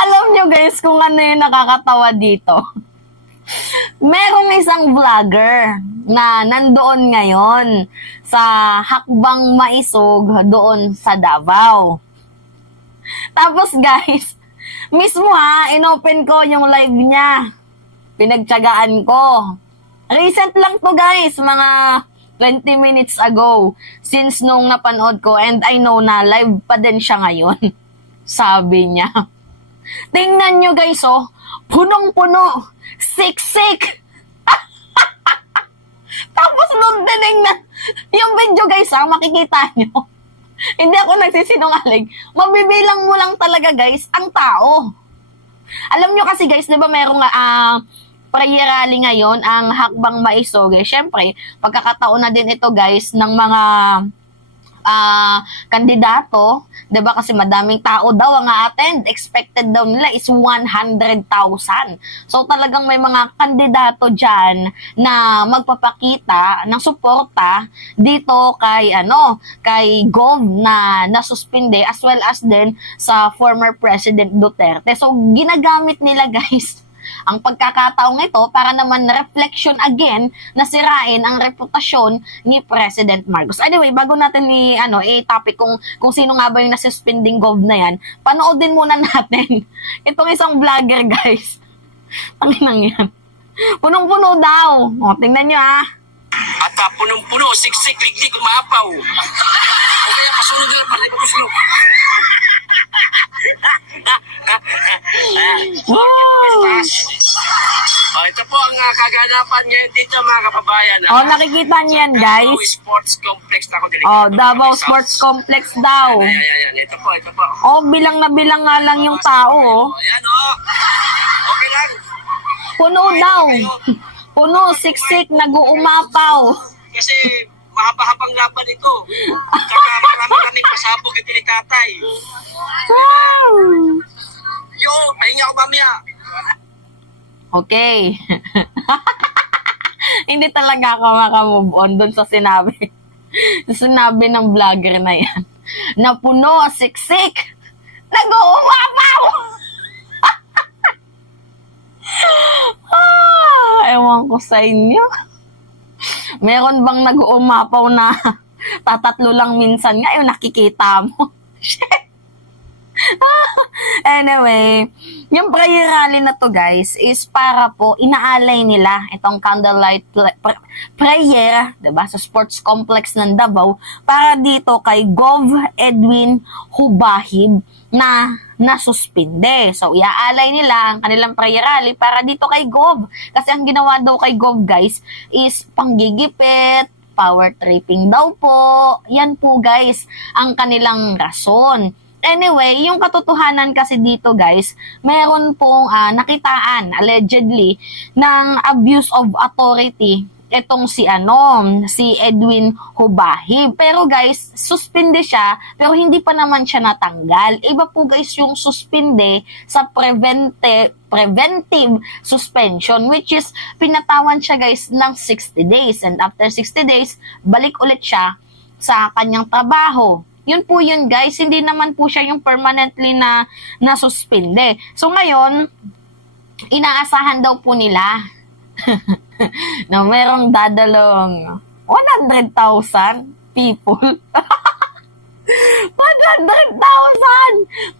Alam nyo guys kung ano yung nakakatawa dito. Merong isang vlogger na nandoon ngayon sa Hakbang Maisog doon sa Davao. Tapos guys, mismo inopen ko yung live niya. Pinagtiyagaan ko. Recent lang to guys, mga 20 minutes ago. Since nung napanood ko, and I know na live pa din siya ngayon. Sabi niya. Tingnan nyo guys, punong-puno, siksik. Tapos nung tinignan, yung video guys, makikita nyo. Hindi ako nagsisinungaling. Mabibilang mo lang talaga guys, ang tao. Alam nyo kasi guys, di ba merong prayer rally ngayon, ang Hakbang Maisog. Siyempre, pagkakataon na din ito guys ng mga kandidato, 'di ba kasi madaming tao daw ang attend, expected daw nila is 100,000. So talagang may mga kandidato diyan na magpapakita ng suporta dito kay kay Gov na nasuspinde, as well as din sa former President Duterte. So ginagamit nila guys ang pagkakataong ito para naman reflection again na sirain ang reputasyon ni President Marcos. Anyway, bago natin i-topic kung sino nga ba yung nasuspending Gov na yan, panoodin muna natin itong isang vlogger guys. Tanginang yan. Punong-puno daw. O, tingnan nyo At punong-puno, siksik, liglig, umapaw. O kaya kasunod na, palibot mo. Ito po ang kaganapan ngayon dito mga kababayan. Nakikita niyo yan guys. Davao Sports Complex. Davao Sports Complex daw. Ayan. Ito po. Bilang na bilang nga lang yung tao. Ayan okay lang. Puno daw. Puno, siksik, nag-uumapaw. Kasi mahaba-habang laban ito. Tsaka marami-raming pasabog ito ni tatay. Wow! Yo, pahinga ko mamaya. Okay. Hindi talaga ako makamove on dun sa sinabi. Sinabi ng vlogger na yan. Na puno, siksik, nag-uumapaw! Ewan ko sa inyo. Meron bang nag-uumapaw na tatatlo lang minsan nga, yung nakikita mo? Anyway, yung prayer rally na to guys is para po inaalay nila itong candlelight prayer, diba, sa sports complex ng Davao para dito kay Gov Edwin Hubahib na nasuspinde. So, iaalay nila ang kanilang prayer rally para dito kay Gov. Kasi ang ginawa daw kay Gov guys is panggigipit, power tripping daw po. Yan po guys ang kanilang rason. Anyway, yung katotohanan kasi dito guys, meron pong nakitaan allegedly ng abuse of authority itong si Edwin Hubahib. Pero guys, suspinde siya pero hindi pa naman siya natanggal. Iba po guys yung suspinde sa preventive suspension, which is pinatawan siya guys ng 60 days, and after 60 days balik ulit siya sa kanyang trabaho. Yun po yun guys, hindi naman po siya yung permanently na nasuspinde. So ngayon, inaasahan daw po nila na merong dadalong 100,000 people. 100,000!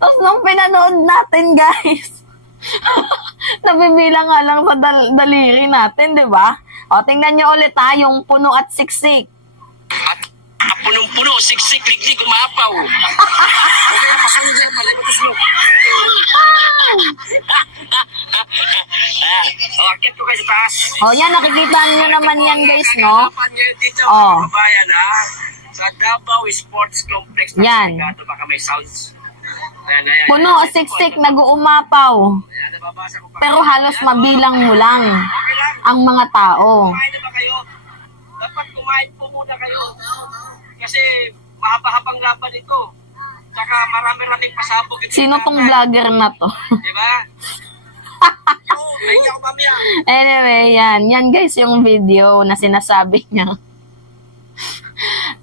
Tapos nung pinanood natin guys, nabibilang nga lang sa daliri natin, di ba? O, tingnan nyo ulit yung puno at siksik. Punong-puno, siksik, liglig, umapaw. Kasunod na, palibot mo. Akit ko kayo sa taas. Yan, nakikita nyo naman yan guys, no? Dito, kababayan, sa Davao Sports Complex. Yan. Baka may sounds. Puno, siksik, nag-uumapaw. Pero halos mabilang mo lang ang mga tao. Kumain na ba kayo? Dapat kumain po muna kayo. Kasi mahaba-habang laban ito. Tsaka marami-raming pasabog ito. Sino tong vlogger na to? Diba? Pahinga ko mamaya. Anyway, yan. Yan guys yung video na sinasabi niya.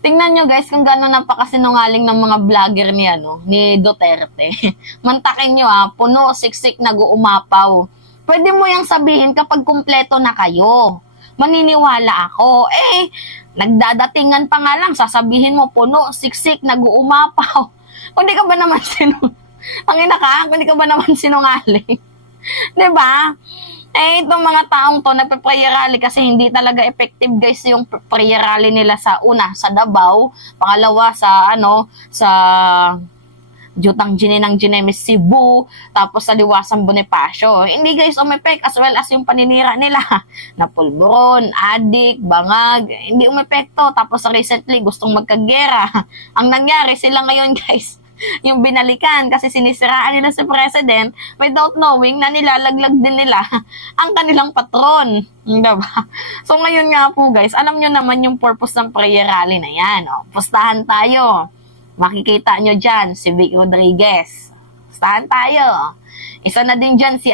Tingnan nyo guys kung gano'n napakasinungaling ng mga vlogger ni Duterte. Mantakin nyo puno, siksik, nag-uumapaw. Pwede mo yang sabihin kapag kumpleto na kayo. Maniniwala ako. Nagdadatingan pa nga lang, sasabihin mo puno, siksik, nag-uumapaw. Kundi ka ba naman kundi ka ba naman sinungaling? Diba? Itong mga taong to, nagpe-prayer rally kasi hindi talaga effective guys yung prayer rally nila sa sa Davao, pangalawa sa Jutang Gininang Ginemis, Cebu, tapos sa Liwasang Bonifacio. Hindi guys umepek as well as yung paninira nila. Napulburon, adik, bangag, hindi umepekto. Tapos recently gustong magkagera. Ang nangyari sila ngayon guys, yung binalikan kasi sinisiraan nila si President without knowing na nilalaglag din nila ang kanilang patron. Diba? So ngayon nga po guys, alam nyo naman yung purpose ng prayer rally na yan. Pustahan tayo. Makikita nyo dyan si Vic Rodriguez. Pustahan tayo. Isa na din dyan si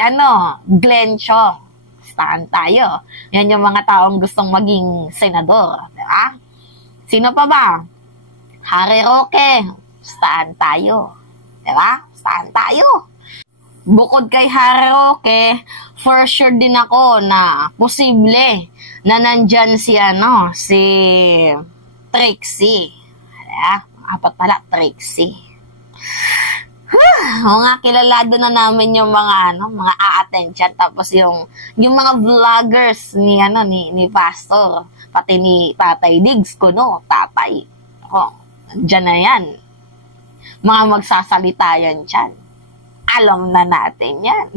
Glenn Chong. Pustahan tayo. Yan yung mga taong gustong maging senador. Diba? Sino pa ba? Harry Roque. Staan tayo. Diba? Staan tayo. Bukod kay Harry Roque, for sure din ako na posible na nandyan si Trixie. Diba? Apat pala, Trixie. O nga, kilalado na namin yung mga a-attention. Tapos yung mga vloggers ni Pastor. Pati ni Tatay Diggs ko, tatay. Dyan na yan. Mga magsasalita yan dyan. Alam na natin yan.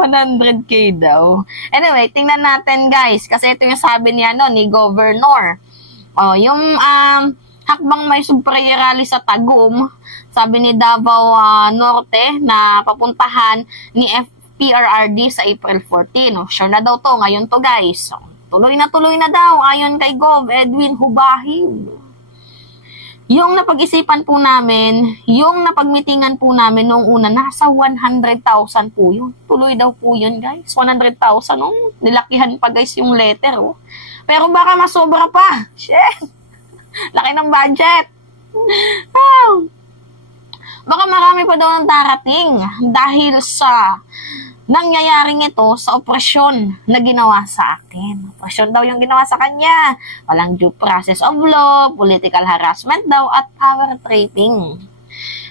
100K daw. Anyway, tingnan natin guys. Kasi ito yung sabi ni Governor. Yung hakbang may prayer rally sa Tagum, sabi ni Davao Norte na papuntahan ni FPRRD sa April 14. Sure na daw to. Ngayon to guys. Tuloy na daw ayon kay Gov. Edwin Hubahib. Yung napag-isipan po namin, yung napagmitingan po namin noong una, nasa 100,000 po yun. Tuloy daw po yun, guys. 100,000, nilakihan pa, guys, yung letter, Pero baka masobra pa. Shit! Laki ng budget. Baka marami pa daw ng darating dahil sa nangyayaring ito sa operasyon na ginawa sa akin. Operasyon daw yung ginawa sa kanya. Walang due process of law, political harassment daw, at power tripping.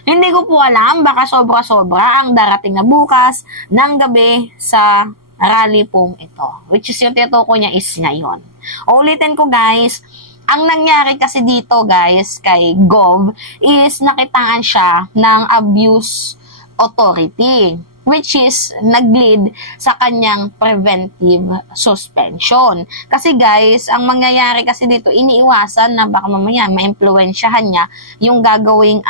Hindi ko po alam, baka sobra-sobra ang darating na bukas ng gabi sa rally pong ito. Which is yung tinutukoy niya is ngayon. Ulitin ko guys, ang nangyari kasi dito guys kay Gov is nakitaan siya ng abuse authority, which is nag-lead sa kanyang preventive suspension. Kasi guys, ang mangyayari kasi dito, iniiwasan na baka mamaya ma-impluwensyahan niya yung gagawing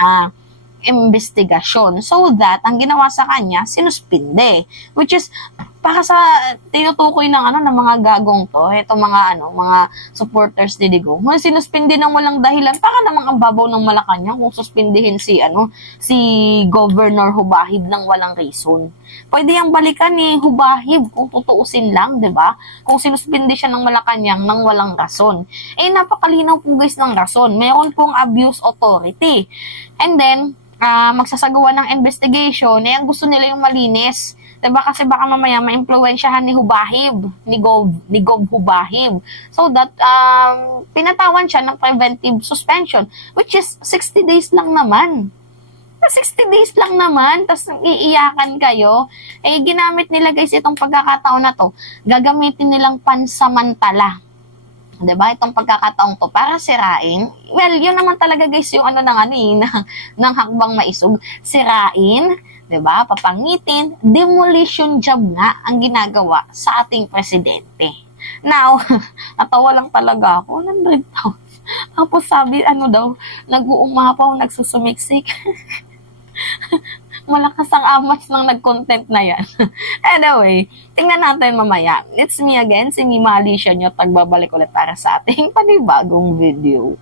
investigasyon. So that, ang ginawa sa kanya, sinuspinde. Which is, para sa tinutukoy ng ng mga gagong to, itong mga supporters ni Digong, sinuspindi ng walang dahilan, para namang ang babaw ng Malacanang kung suspindihin si Governor Hubahib ng walang reason. Pwede yang balikan ni Hubahib kung tutuusin lang, 'di ba? Kung sinuspindi siya ng Malacanang ng walang rason. Napakalinaw po guys ng rason. Meron pong abuse authority. And then magsasagawa ng investigation, ang gusto nila yung malinis. Diba? Kasi baka mamaya ma-impluwensyahan ni Hubahib, ni Gov Hubahib. So that, pinatawan siya ng preventive suspension, which is 60 days lang naman. 60 days lang naman, tapos iiyakan kayo. Ginamit nila guys itong pagkakataon na to, gagamitin nilang pansamantala. Diba? Itong pagkakataong to para sirain. Well, yun naman talaga guys yung ng hakbang maisog. Sirain, diba? Papangitin, demolition job nga ang ginagawa sa ating presidente. Now, natawa lang talaga ako, 100,000. Tapos sabi, nag-uumapaw, nagsusumiksik. Malakas ang amas ng nag-content na yan. Anyway, tingnan natin mamaya. It's me again, si Mima Alicia nyo. Tagbabalik ulit para sa ating panibagong video.